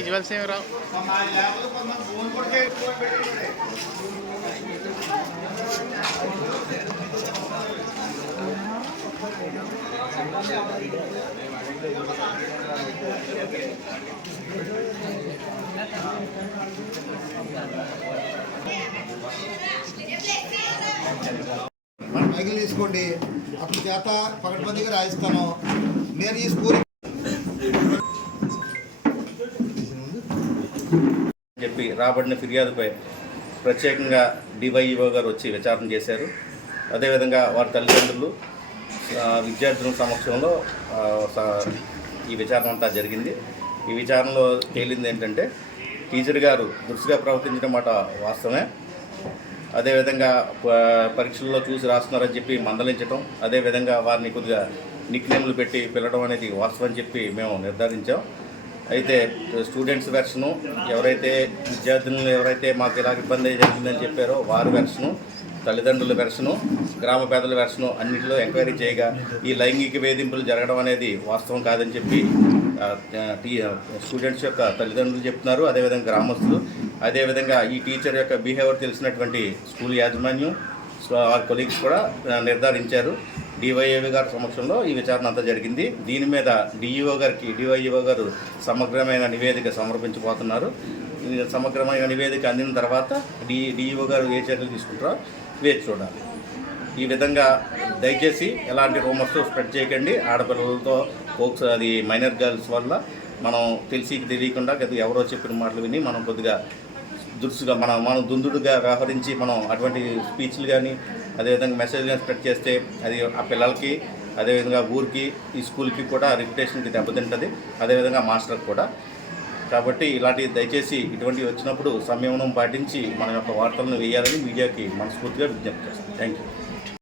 Visuals ఏమి రావు. Michael తీసుకోండి, అప్పుడు చేత పకడ్బందీగా రాయిస్తాను. నేను ఈ స్కూల్ చెప్పి రాబడిన ఫిర్యాదుపై ప్రత్యేకంగా డివైఈఓ గారు వచ్చి విచారణ చేశారు. అదేవిధంగా వారి తల్లిదండ్రులు విద్యార్థుల సమక్షంలో ఈ విచారణ అంతా జరిగింది. ఈ విచారణలో తేలింది ఏంటంటే టీచర్ గారు దురుసుగా ప్రవర్తించడం మాట వాస్తవమే. అదేవిధంగా పరీక్షల్లో చూసి రాస్తున్నారని చెప్పి మందలించడం, అదేవిధంగా వారిని కొద్దిగా నిక్నేమ్లు పెట్టి పిలవడం అనేది వాస్తవం చెప్పి మేము నిర్ధారించాం. అయితే స్టూడెంట్స్ వెర్షను, విద్యార్థులను ఎవరైతే మాకు ఇలాగ ఇబ్బంది జరిగిందని చెప్పారో వారి వెర్షను, తల్లిదండ్రుల వెర్షను, గ్రామ పేదల వెర్షను అన్నింటిలో ఎంక్వైరీ చేయగా ఈ లైంగిక వేధింపులు జరగడం అనేది వాస్తవం కాదని చెప్పి స్టూడెంట్స్ యొక్క తల్లిదండ్రులు చెప్తున్నారు. అదేవిధంగా గ్రామస్తులు, అదేవిధంగా ఈ టీచర్ యొక్క బిహేవియర్ తెలిసినటువంటి స్కూల్ యాజమాన్యం, వారి కొలీగ్స్ కూడా నిర్ధారించారు. డివైఓ గారి సమక్షంలో ఈ విచారణ అంతా జరిగింది. దీని మీద డివైఓ గారు సమగ్రమైన నివేదిక సమర్పించబోతున్నారు. సమగ్రమైన నివేదిక అందిన తర్వాత డిఈఓ గారు ఏ చర్యలు తీసుకుంటారో వేచి చూడాలి. ఈ విధంగా దయచేసి ఎలాంటి రూమర్స్ స్ప్రెడ్ చేయకండి. ఆడపిల్లలతో ఫోక్స్ అది మైనర్ గర్ల్స్ వల్ల మనం తెలియకుండా ఎవరో చెప్పిన మాటలు విని మనం కొద్దిగా దురుసుగా మనం దుందుడుగా వ్యవహరించి మనం అటువంటి స్పీచ్లు కానీ అదేవిధంగా మెసేజ్ కానీ స్ప్రెడ్ చేస్తే అది ఆ పిల్లలకి, అదేవిధంగా ఊరికి, ఈ స్కూల్కి కూడా రిప్యుటేషన్కి దెబ్బతింటుంది, అదేవిధంగా మాస్టర్కి కూడా. కాబట్టి దయచేసి ఇటువంటివి వచ్చినప్పుడు సంయమనం పాటించి మన యొక్క వార్తలను వేయాలని మీడియాకి మనస్ఫూర్తిగా విజ్ఞప్తి చేస్తాం. Thank you.